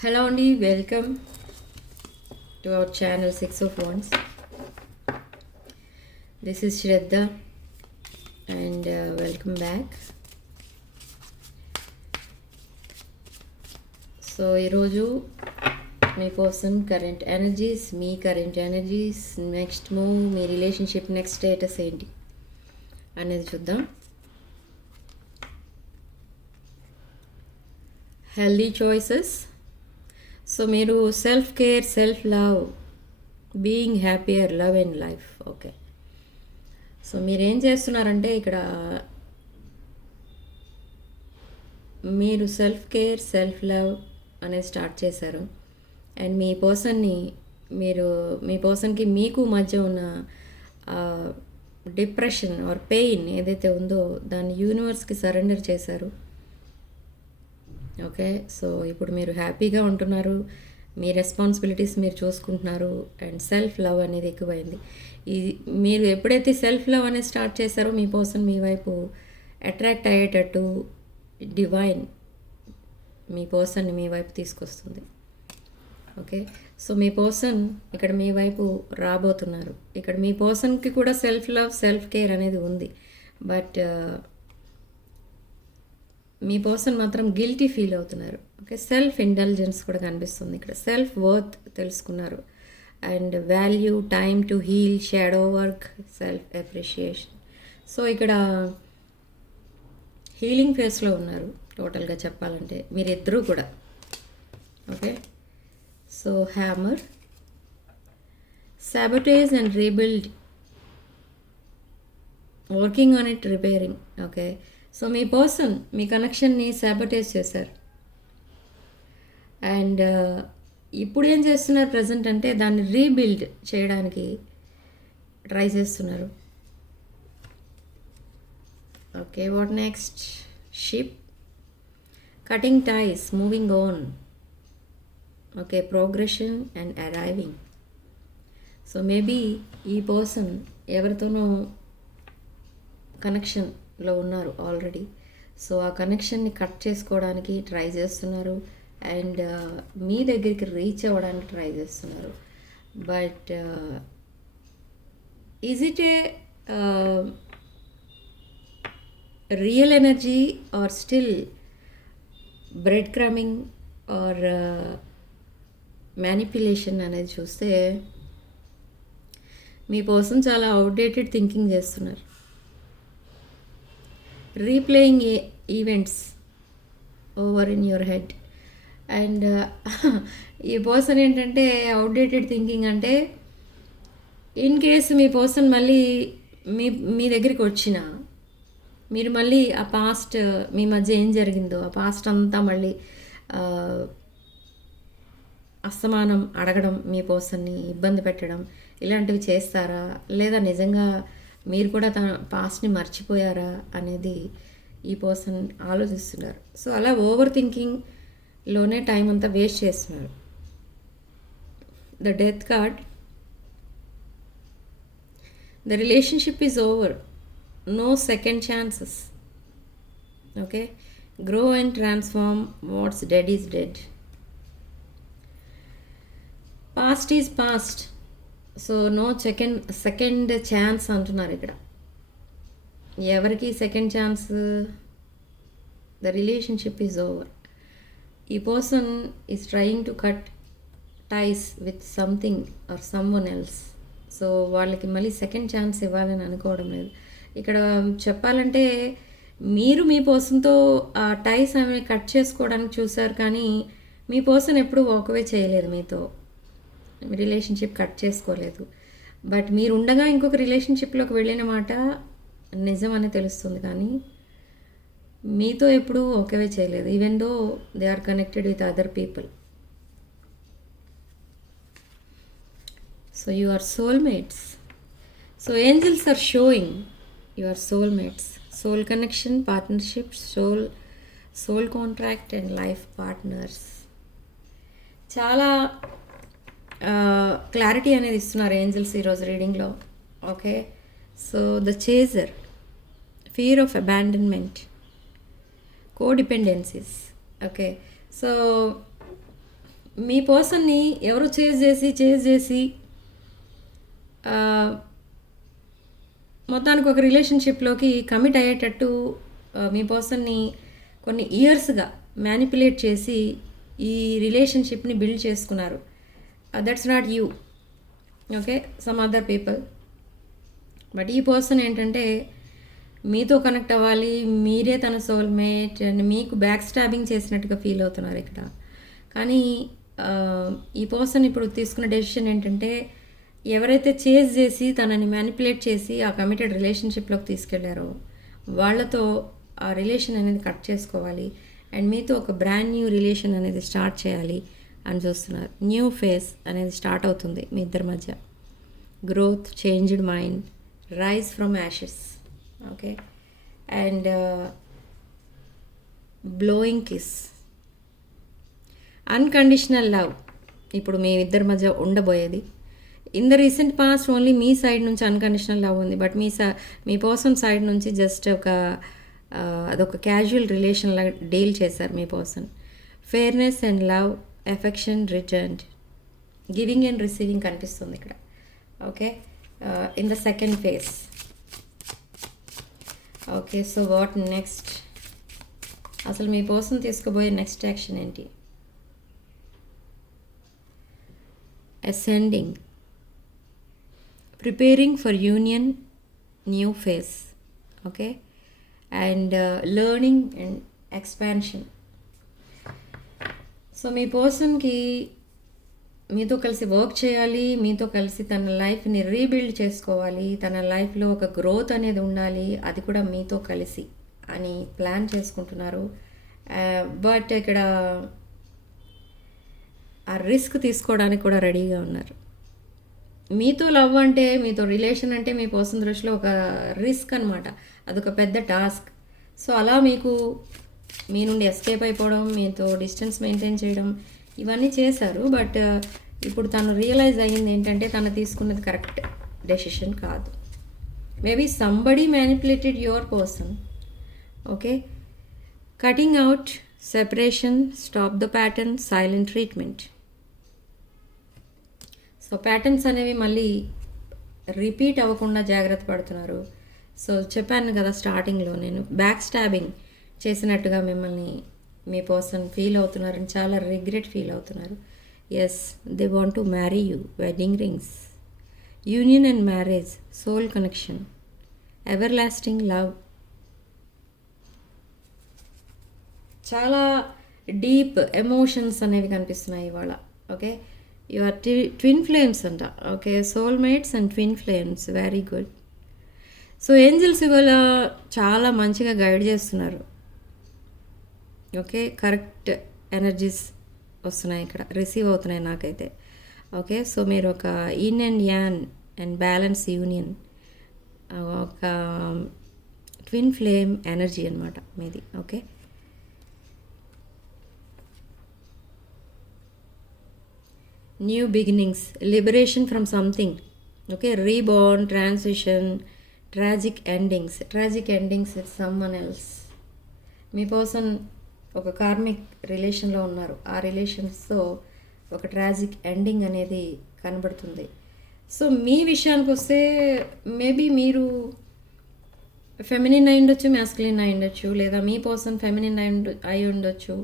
Hello Andy, welcome to our channel 6 of Wands. This is Shraddha and welcome back. So ఈరోజు మీ person current energies, మీ current energies, next move, మీ relationship next status ఏంటి అనేది చూద్దాం. Healthy choices. So మీరు self care, self love, being happier, love and life. Okay, so మీరేం చేస్తున్నారంటే ఇక్కడ మీరు self care, self love అనేది స్టార్ట్ చేశారు. అండ్ మీ పర్సన్కి మీకు మధ్య ఉన్న డిప్రెషన్ ఆర్ పెయిన్ ఏదైతే ఉందో దాన్ని యూనివర్స్కి సరెండర్ చేశారు. ఓకే, సో ఇప్పుడు మీరు హ్యాపీగా ఉంటున్నారు, మీ రెస్పాన్సిబిలిటీస్ మీరు చూసుకుంటున్నారు అండ్ సెల్ఫ్ లవ్ అనేది ఎక్కువైంది. మీరు ఎప్పుడైతే సెల్ఫ్ లవ్ అనేది స్టార్ట్ చేశారో మీ పర్సన్ మీ వైపు అట్రాక్ట్ అయ్యేటట్టు డివైన్ మీ పర్సన్ని మీ వైపు తీసుకొస్తుంది. ఓకే, సో మీ పర్సన్ ఇక్కడ మీ వైపు రాబోతున్నారు. ఇక్కడ మీ పర్సన్కి కూడా సెల్ఫ్ లవ్, సెల్ఫ్ కేర్ అనేది ఉంది. బట్ మీ పర్సన్ మాత్రం గిల్టీ ఫీల్ అవుతున్నారు. ఓకే, సెల్ఫ్ ఇంటెలిజెన్స్ కూడా కనిపిస్తుంది ఇక్కడ. సెల్ఫ్ వర్త్ తెలుసుకున్నారు and value, time to heal, shadow work, self appreciation. So ఇక్కడ హీలింగ్ ఫేస్లో ఉన్నారు టోటల్గా చెప్పాలంటే మీరిద్దరూ కూడా. Okay, so hammer, sabotage and rebuild, working on it, repairing. Okay, so మీ పర్సన్ మీ కనెక్షన్ని సాబటేజ్ చేశారు అండ్ ఇప్పుడు ఏం చేస్తున్నారు ప్రజెంట్ అంటే దాన్ని రీబిల్డ్ చేయడానికి ట్రై చేస్తున్నారు. Okay, what next? Ship, cutting ties, moving on. Okay, progression and arriving. So maybe ఈ పర్సన్ ఎవరితోనో కనెక్షన్లో ఉన్నారు ఆల్రెడీ. సో ఆ కనెక్షన్ని కట్ చేసుకోవడానికి ట్రై చేస్తున్నారు అండ్ మీ దగ్గరికి రీచ్ అవ్వడానికి ట్రై చేస్తున్నారు. But is it a real energy or still breadcrumbing or manipulation అనేది చూస్తే మీ పర్సన్ చాలా అవుట్డేటెడ్ థింకింగ్ చేస్తున్నారు. Replaying events over in your head. And ఈ పర్సన్ ఏంటంటే అవుట్డేటెడ్ థింకింగ్ అంటే ఇన్ కేసు మీ పర్సన్ మళ్ళీ మీ దగ్గరికి వచ్చినా మీరు మళ్ళీ ఆ పాస్ట్, మీ మధ్య ఏం జరిగిందో ఆ పాస్ట్ అంతా మళ్ళీ అస్తమానం అడగడం, మీ పర్సన్ని ఇబ్బంది పెట్టడం, ఇలాంటివి చేస్తారా లేదా నిజంగా మీరు కూడా తన పాస్ట్ని మర్చిపోయారా అనేది ఈ పర్సన్ ఆలోచిస్తున్నారు. సో అలా ఓవర్ థింకింగ్లోనే టైం అంతా వేస్ట్ చేస్తున్నారు. The death card, the relationship is over, no second chances. Okay, grow and transform, what's dead is dead. Past is past, so no second chance అంటున్నారు ఇక్కడ. ఎవరికి second chance? The relationship is over. ఈ person is trying to cut ties with something or someone else. So వాళ్ళకి మళ్ళీ second chance ఇవ్వాలని అనుకోవడం లేదు. ఇక్కడ చెప్పాలంటే మీరు మీ పర్సన్తో ఆ టైస్ అనేవి కట్ చేసుకోవడానికి చూసారు, కానీ మీ పర్సన్ ఎప్పుడూ వాకవే చేయలేదు, మీతో రిలేషన్షిప్ కట్ చేసుకోలేదు. బట్ మీరు ఉండగా ఇంకొక రిలేషన్షిప్లోకి వెళ్ళిన మాట నిజం అని తెలుస్తుంది, కానీ మీతో ఎప్పుడూ ఓకేవే చేయలేదు, even though they are connected with other people. So you are soulmates. So angels are showing you are soulmates. Soul connection, partnership, soul contract and life partners. చాలా క్లారిటీ అనేది ఇస్తున్నారు ఏంజల్స్ ఈరోజు రీడింగ్లో. Okay, so the chaser, fear of abandonment, codependencies. Okay, so మీ పర్సన్ని ఎవరు chase చేసి ఆ, మొత్తానికి ఒక రిలేషన్షిప్లోకి కమిట్ అయ్యేటట్టు మీ పర్సన్ని కొన్ని ఇయర్స్గా మ్యానిపులేట్ చేసి ఈ రిలేషన్షిప్ని బిల్డ్ చేసుకున్నారు. That's not you, okay, some other people. But ఈ పర్సన్ ఏంటంటే మీతో కనెక్ట్ అవ్వాలి, మీరే తన సోల్మేట్ అండ్ మీకు బ్యాక్ స్టాబింగ్ చేసినట్టుగా ఫీల్ అవుతున్నారు ఇక్కడ. కానీ ఆ, ఈ పర్సన్ ఇప్పుడు తీసుకున్న డెసిషన్ ఏంటంటే ఎవరైతే చేజ్ చేసి తనని మ్యానిపులేట్ చేసి ఆ కమిటెడ్ రిలేషన్షిప్లోకి తీసుకెళ్లారో వాళ్ళతో ఆ రిలేషన్ అనేది కట్ చేసుకోవాలి అండ్ మీతో ఒక బ్రాండ్ న్యూ రిలేషన్ అనేది స్టార్ట్ చేయాలి అని చూస్తున్నారు. న్యూ ఫేస్ అనేది స్టార్ట్ అవుతుంది మీ ఇద్దరి మధ్య. Growth, changed mind, rise from ashes, okay, and blowing kiss, unconditional love ఇప్పుడు మీ ఇద్దరి మధ్య ఉండబోయేది. In the recent past only మీ సైడ్ నుంచి అన్కండిషనల్ లవ్ ఉంది, బట్ మీ పర్సన్ సైడ్ నుంచి జస్ట్ అదొక క్యాజువల్ రిలేషన్ లాగా డీల్ చేశారు మీ person. Fairness and love, affection returned, giving and receiving కనిపిస్తుంది ఇక్కడ, okay, in the second phase. Okay, so what next? అసలు మీ పర్సన్ తీసుకోబోయే నెక్స్ట్ యాక్షన్ ఏంటి? ascending, preparing for union, new phase, okay, and learning and expansion. So మీ పర్సన్కి మీతో కలిసి వర్క్ చేయాలి, మీతో కలిసి తన లైఫ్ని రీబిల్డ్ చేసుకోవాలి, తన లైఫ్లో ఒక గ్రోత్ అనేది ఉండాలి, అది కూడా మీతో కలిసి అని ప్లాన్ చేసుకుంటున్నారు. బట్ ఇక్కడ ఆ రిస్క్ తీసుకోవడానికి కూడా రెడీగా ఉన్నారు. మీతో లవ్ అంటే, మీతో రిలేషన్ అంటే మీ పర్సన్ దృష్టిలో ఒక రిస్క్ అనమాట, అదొక పెద్ద టాస్క్. సో అలా మీకు మీ నుండి ఎస్కేప్ అయిపోవడం, మీతో డిస్టెన్స్ మెయింటైన్ చేయడం ఇవన్నీ చేశారు. బట్ ఇప్పుడు తను రియలైజ్ అయ్యింది ఏంటంటే తను తీసుకున్నది కరెక్ట్ డెసిషన్ కాదు. Maybe somebody manipulated your person, okay. Cutting out, separation, stop the pattern, silent treatment. So patterns అనేవి మళ్ళీ రిపీట్ అవ్వకుండా జాగ్రత్త పడుతున్నారు. సో చెప్పాను కదా స్టార్టింగ్లో నేను, బ్యాక్ స్టాబింగ్ చేసినట్టుగా మిమ్మల్ని మీ పర్సన్ ఫీల్ అవుతున్నారని చాలా రిగ్రెట్ ఫీల్ అవుతున్నారు. Yes, they want to marry you, wedding rings, union and marriage, soul connection, everlasting love. చాలా డీప్ ఎమోషన్స్ అనేవి కనిపిస్తున్నాయి ఇవాళ, ఓకే. యువర్ ట్విన్ ఫ్లేమ్స్ అంట, okay, soulmates and twin flames, very good. So angels ఇవాళ చాలా మంచిగా guide చేస్తున్నారు, okay. Correct energies వస్తున్నాయి ఇక్కడ, రిసీవ్ అవుతున్నాయి నాకైతే, ఓకే. సో మీరు ఒక in and an and balance union, ఒక ట్విన్ ఫ్లేమ్ ఎనర్జీ అనమాట మీది, okay. New beginnings, liberation from something, okay, reborn, transition, tragic endings. Tragic endings with someone else. Me person ఒక కార్మిక్ రిలేషన్లో ఉన్నారు, ఆ రిలేషన్స్తో ఒక ట్రాజిక్ ఎండింగ్ అనేది కనబడుతుంది. సో మీ విషయానికి వస్తే మేబీ మీరు ఫెమినిన్ అయి ఉండొచ్చు, మ్యాస్కులిన్ అయి ఉండొచ్చు, లేదా మీ పర్సన్ ఫెమినిన్ అయి ఉండొచ్చు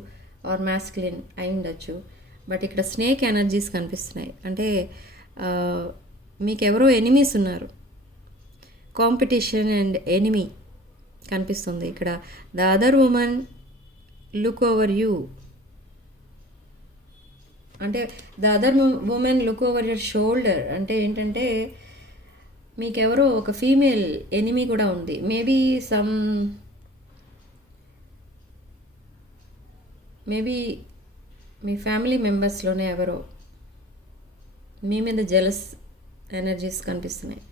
ఆర్ మ్యాస్కులిన్ అయి ఉండొచ్చు. బట్ ఇక్కడ స్నేక్ ఎనర్జీస్ కనిపిస్తున్నాయి, అంటే మీకు ఎవరో ఎనిమీస్ ఉన్నారు, కాంపిటీషన్ అండ్ ఎనిమీ కనిపిస్తుంది ఇక్కడ. The other women look over you, అంటే the other women look over your shoulder అంటే ఏంటంటే మీకెవరో ఒక ఫీమేల్ ఎనిమీ కూడా ఉంది. మేబీ మీ ఫ్యామిలీ మెంబర్స్లోనే ఎవరో మీ మీద జెలస్ ఎనర్జీస్ కనిపిస్తున్నాయి.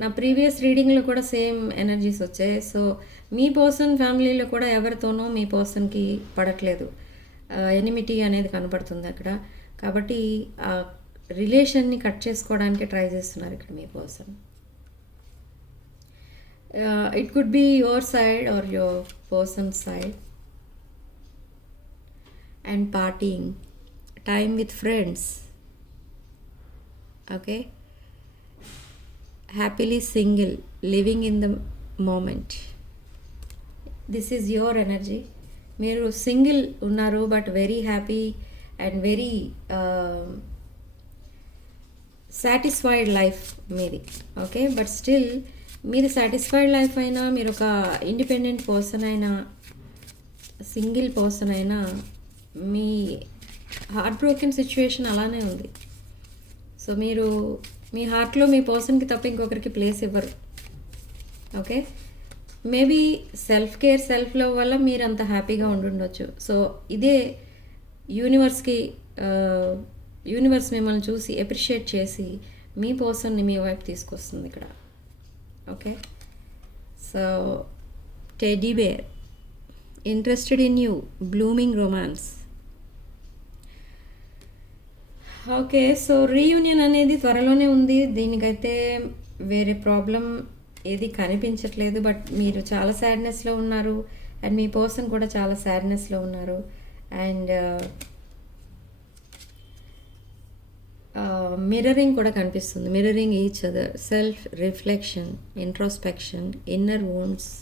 నా ప్రీవియస్ రీడింగ్లో కూడా సేమ్ ఎనర్జీస్ వచ్చాయి. సో మీ పర్సన్ ఫ్యామిలీలో కూడా ఎవరితోనో మీ పర్సన్కి పడట్లేదు, ఎనిమిటీ అనేది కనపడుతుంది అక్కడ. కాబట్టి ఆ రిలేషన్ని కట్ చేసుకోవడానికి ట్రై చేస్తున్నారు ఇక్కడ మీ person. It could be your side or your person side. And partying, time with friends. Okay, happily single, living in the moment. This is your energy. మీరు సింగిల్ ఉన్నారు but very happy and very satisfied life మీది. Okay, but still మీరు satisfied life అయినా, మీరు ఒక independent person అయినా, single person అయినా, మీ heart broken situation అలానే ఉంది. సో మీరు మీ హార్ట్లో మీ పర్సన్కి తప్ప ఇంకొకరికి ప్లేస్ ఇవ్వరు. Okay, maybe self care, self love వల్ల మీరు అంత హ్యాపీగా ఉండుండొచ్చు. సో ఇదే యూనివర్స్ మిమ్మల్ని చూసి అప్రిషియేట్ చేసి మీ పర్సన్ని మీ వైపు తీసుకొస్తుంది ఇక్కడ. Okay, so teddy bear, interested in you, blooming romance. Okay, so reunion అనేది త్వరలోనే ఉంది. దీనికైతే వేరే ప్రాబ్లం ఏది కనిపించట్లేదు. బట్ మీరు చాలా సాడ్నెస్లో ఉన్నారు అండ్ మీ పర్సన్ కూడా చాలా సాడ్నెస్లో ఉన్నారు. అండ్ మిర్రరింగ్ కూడా కనిపిస్తుంది. Mirroring each other, self reflection, introspection, inner wounds.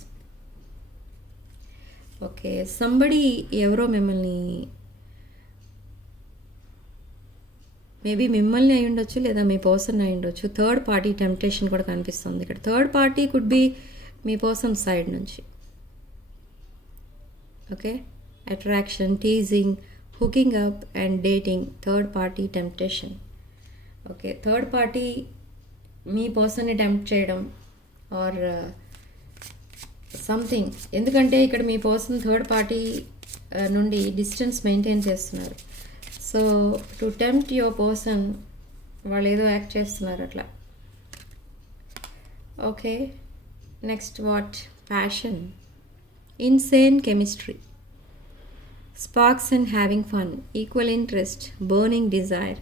Okay, somebody ఎవరో మిమ్మల్ని, మేబీ మిమ్మల్ని అయి ఉండొచ్చు లేదా మీ పర్సన్ అయి ఉండొచ్చు. థర్డ్ పార్టీ టెంప్టేషన్ కూడా కనిపిస్తుంది ఇక్కడ. థర్డ్ పార్టీ కుడ్ బి మీ పర్సన్ సైడ్ నుంచి. Okay, attraction, teasing, hooking up and dating, third party temptation. Okay, third party మీ పర్సన్ని టెంప్ట్ చేయడం ఆర్ సంథింగ్. ఎందుకంటే ఇక్కడ మీ పర్సన్ థర్డ్ పార్టీ నుండి డిస్టెన్స్ మెయింటైన్ చేస్తున్నారు. So to tempt your person వాళ్ళు ఏదో యాక్ట్ చేస్తున్నారు అట్లా. Okay, next what? Passion, insane chemistry, sparks and having fun, equal interest, burning desire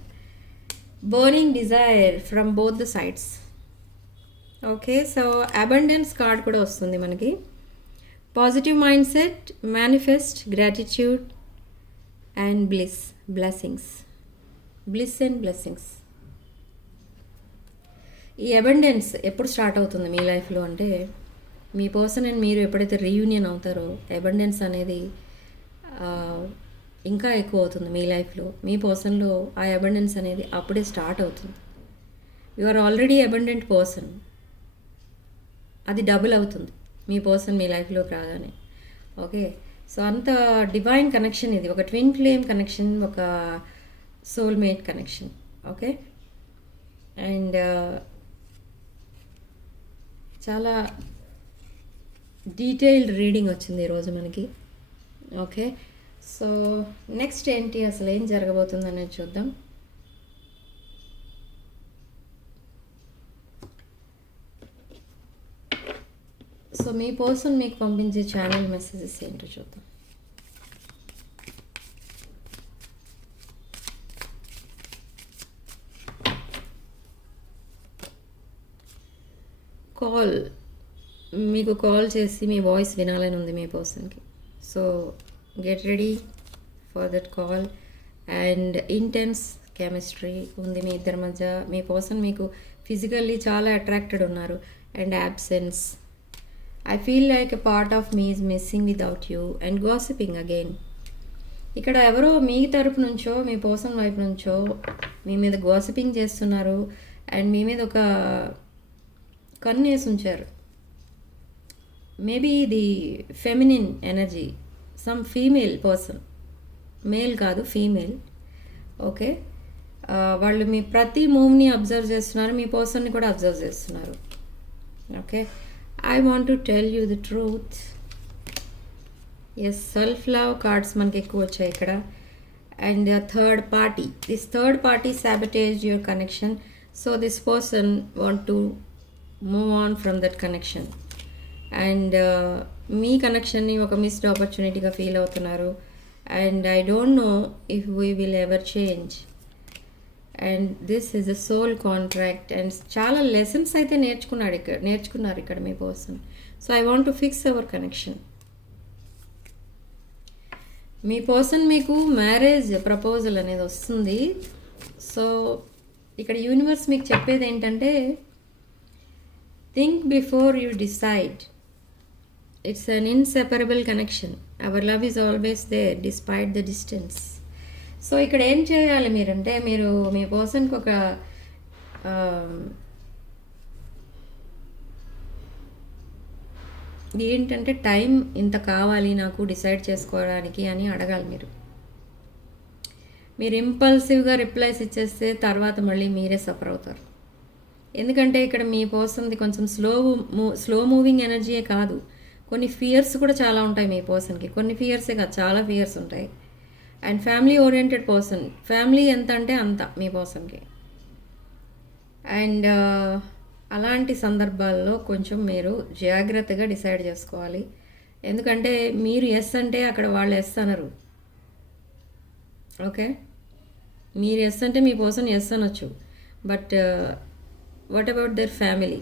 from both the sides. Okay, so abundance card కూడా వస్తుంది మనకి. Positive mind set, manifest, gratitude and bliss and blessings. ఈ abundance ఎప్పుడు start అవుతుంది మీ లైఫ్లో అంటే, మీ person and మీరు ఎప్పుడైతే రీయూనియన్ అవుతారో అబండెన్స్ అనేది ఇంకా ఎక్కువ అవుతుంది మీ లైఫ్లో. మీ పర్సన్లో ఆ అబండెన్స్ అనేది అప్పుడే స్టార్ట్ అవుతుంది. You are already abundant person, అది డబుల్ అవుతుంది మీ పర్సన్ మీ లైఫ్లోకి రాగానే. ఓకే, సో అంత డివైన్ కనెక్షన్ ఇది, ఒక ట్విన్ ఫ్లేమ్ కనెక్షన్, ఒక సోల్మేట్ కనెక్షన్. ఓకే, అండ్ చాలా డీటెయిల్డ్ రీడింగ్ వచ్చింది ఈరోజు మనకి. ఓకే, సో నెక్స్ట్ ఏంటి, అసలు ఏం జరగబోతుంది అనేది చూద్దాం. సో మీ పర్సన్ మీకు పంపించే ఛానల్ మెసేజెస్ ఏంటో చూద్దాం. కాల్, మీకు కాల్ చేసి మీ వాయిస్ వినాలని ఉంది మీ పర్సన్కి. So get ready for that call. And intense chemistry ఉంది మీ ఇద్దరి మధ్య. మీ పర్సన్ మీకు ఫిజికల్లీ చాలా అట్రాక్టెడ్ ఉన్నారు. And absence, I feel like a part of me is missing without you and gossiping again. ఇక్కడ ఎవరో మీ తరపు నుంచో మీ పర్సన్ వైపు నుంచో మీ మీద గాసిపింగ్ చేస్తున్నారు అండ్ మీ మీద ఒక కన్ను వేసి ఉంచారు. మేబీ ఇది feminine energy, some female person, male కాదు ఫీమేల్. ఓకే, వాళ్ళు మీ ప్రతి మూవ్ని అబ్జర్వ్ చేస్తున్నారు, మీ పర్సన్ని కూడా అబ్జర్వ్ చేస్తున్నారు. Okay, I want to tell you the truth. Yes, self love cards మనకి ఎక్కువ వచ్చాయి ఇక్కడ. And third party, this third party sabotage your connection. So this person want to move on from that connection. And మీ కనెక్షన్ని ఒక missed ఆపర్చునిటీగా feel అవుతున్నారు. And I don't know if we will ever change. And this is a soul contract. And చాలా lessons అయితే నేర్చుకున్నారు ఇక్కడ మీ person. So I want to fix our connection. మీ పర్సన్ మీకు మ్యారేజ్ ప్రపోజల్ అనేది వస్తుంది. సో ఇక్కడ యూనివర్స్ మీకు చెప్పేది ఏంటంటే, think before you decide. It's an inseparable connection. Our love is always there despite the distance. So ఇక్కడ ఏం చేయాలి మీరంటే, మీరు మీ పర్సన్కి ఒక ఏంటంటే టైం ఇంత కావాలి నాకు డిసైడ్ చేసుకోవడానికి అని అడగాలి మీరు. మీరు ఇంపల్సివ్గా రిప్లైస్ ఇచ్చేస్తే తర్వాత మళ్ళీ మీరే సఫర్ అవుతారు. ఎందుకంటే ఇక్కడ మీ పర్సన్ది కొంచెం స్లో మూవింగ్ ఎనర్జీయే కాదు, కొన్ని ఫియర్స్ కూడా చాలా ఉంటాయి మీ పర్సన్కి. కొన్ని ఫియర్సే కాదు, చాలా ఫియర్స్ ఉంటాయి. And family oriented person. Family ఎంత అంటే అంత మీ పర్సన్కి. అండ్ అలాంటి సందర్భాల్లో కొంచెం మీరు జాగ్రత్తగా డిసైడ్ చేసుకోవాలి. ఎందుకంటే మీరు ఎస్ అంటే అక్కడ వాళ్ళు ఎస్ అనరు. ఓకే, మీరు ఎస్ అంటే మీ పర్సన్ ఎస్ అనొచ్చు, but what about their family?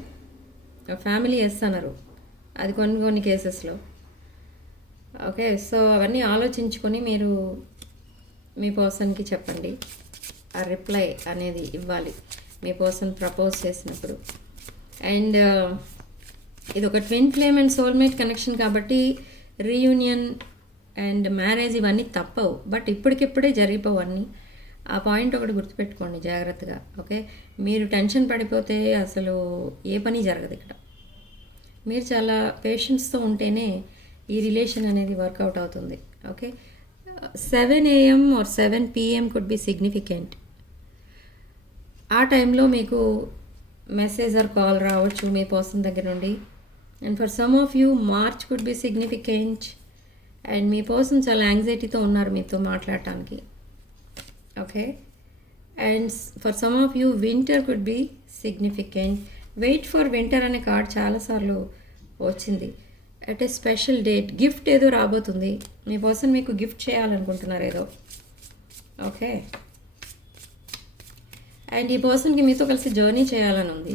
Family yes అనరు, అది కొన్ని కేసెస్లో. ఓకే, సో అవన్నీ ఆలోచించుకొని మీరు మీ పర్సన్కి చెప్పండి. ఆ రిప్లై అనేది ఇవ్వాలి మీ పర్సన్ ప్రపోజ్ చేసినప్పుడు. అండ్ ఇది ఒక twin flame and soulmate connection కాబట్టి రీయూనియన్ అండ్ మ్యారేజ్ ఇవన్నీ తప్పవు, బట్ ఇప్పటికిప్పుడే జరిగిపోవు అన్నీ. ఆ పాయింట్ ఒకటి గుర్తుపెట్టుకోండి జాగ్రత్తగా. ఓకే, మీరు టెన్షన్ పడిపోతే అసలు ఏ పని జరగదు ఇక్కడ. మీరు చాలా పేషెన్స్తో ఉంటేనే ఈ రిలేషన్ అనేది వర్కౌట్ అవుతుంది. Okay, 7 AM or 7 PM could be significant. ఆ టైంలో మీకు మెసేజ్ ఆర్ కాల్ రావచ్చు మీ పర్సన్ దగ్గర నుండి. And for some of you March could be significant. అండ్ మీ పర్సన్ చాలా యాంగ్జైటీతో ఉన్నారు మీతో మాట్లాడటానికి. Okay, and for some of you winter could be significant. Wait for winter అనే కార్డ్ చాలాసార్లు వచ్చింది. At a special date gift ఏదో రాబోతుంది. మీ పర్సన్ మీకు గిఫ్ట్ చేయాలనుకుంటున్నారు ఏదో. ఓకే, అండ్ ఈ పర్సన్కి మీతో కలిసి జర్నీ చేయాలని ఉంది,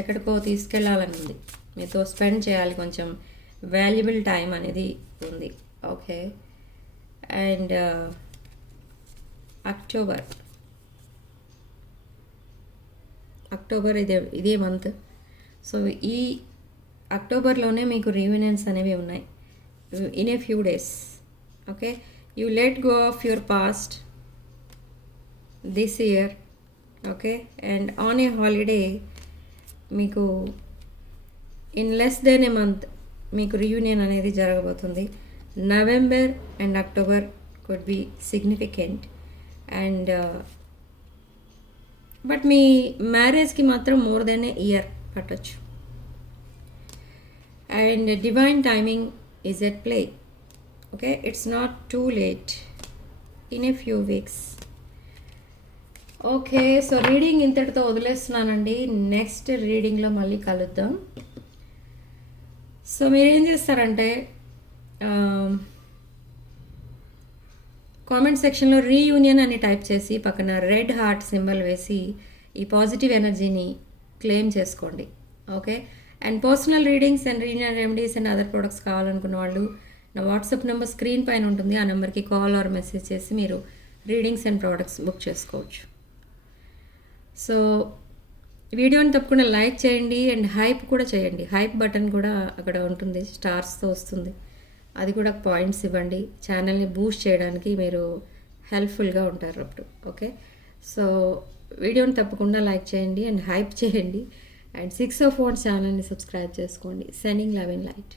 ఎక్కడికో తీసుకెళ్ళాలని ఉంది, మీతో స్పెండ్ చేయాలి, కొంచెం వాల్యుబుల్ టైం అనేది ఉంది. ఓకే, అండ్ అక్టోబర్ ఇదే మంత్. సో ఈ అక్టోబర్లోనే మీకు రీయూనియన్స్ అనేవి ఉన్నాయి in a few days. Okay, you let go of your past this year. Okay, and on a holiday మీకు in less than a month మీకు రీయూనియన్ అనేది జరగబోతుంది. November and October could be significant. And but మీ మ్యారేజ్కి మాత్రం more than a year పట్టొచ్చు. And divine timing is at play. Okay, it's not too late in a few weeks. Okay, so reading ఇంతటితో వదిలేస్తున్నానండి. Next రీడింగ్లో మళ్ళీ కలుద్దాం. So మీరేం చేస్తారంటే comment సెక్షన్లో రీయూనియన్ అని టైప్ చేసి పక్కన రెడ్ హార్ట్ సింబల్ వేసి ఈ పాజిటివ్ ఎనర్జీని క్లెయిమ్ చేసుకోండి. Okay, and personal readings and reunion remedies and other products కావాలనుకున్న వాళ్ళు నా వాట్సాప్ నెంబర్ స్క్రీన్ పైన ఉంటుంది. ఆ నెంబర్కి కాల్ ఆర్ మెసేజ్ చేసి మీరు రీడింగ్స్ అండ్ ప్రోడక్ట్స్ బుక్ చేసుకోవచ్చు. సో వీడియోని తప్పకుండా లైక్ చేయండి అండ్ హైప్ కూడా చేయండి. హైప్ బటన్ కూడా అక్కడ ఉంటుంది, స్టార్స్తో వస్తుంది, అది కూడా పాయింట్స్ ఇవ్వండి. ఛానల్ని బూస్ట్ చేయడానికి మీరు హెల్ప్ఫుల్గా ఉంటారు అప్పుడు. ఓకే, సో వీడియోని తప్పకుండా లైక్ చేయండి అండ్ హైప్ చేయండి అండ్ 6 of Wands ఛానల్ని సబ్స్క్రైబ్ చేసుకోండి. Sending love and light.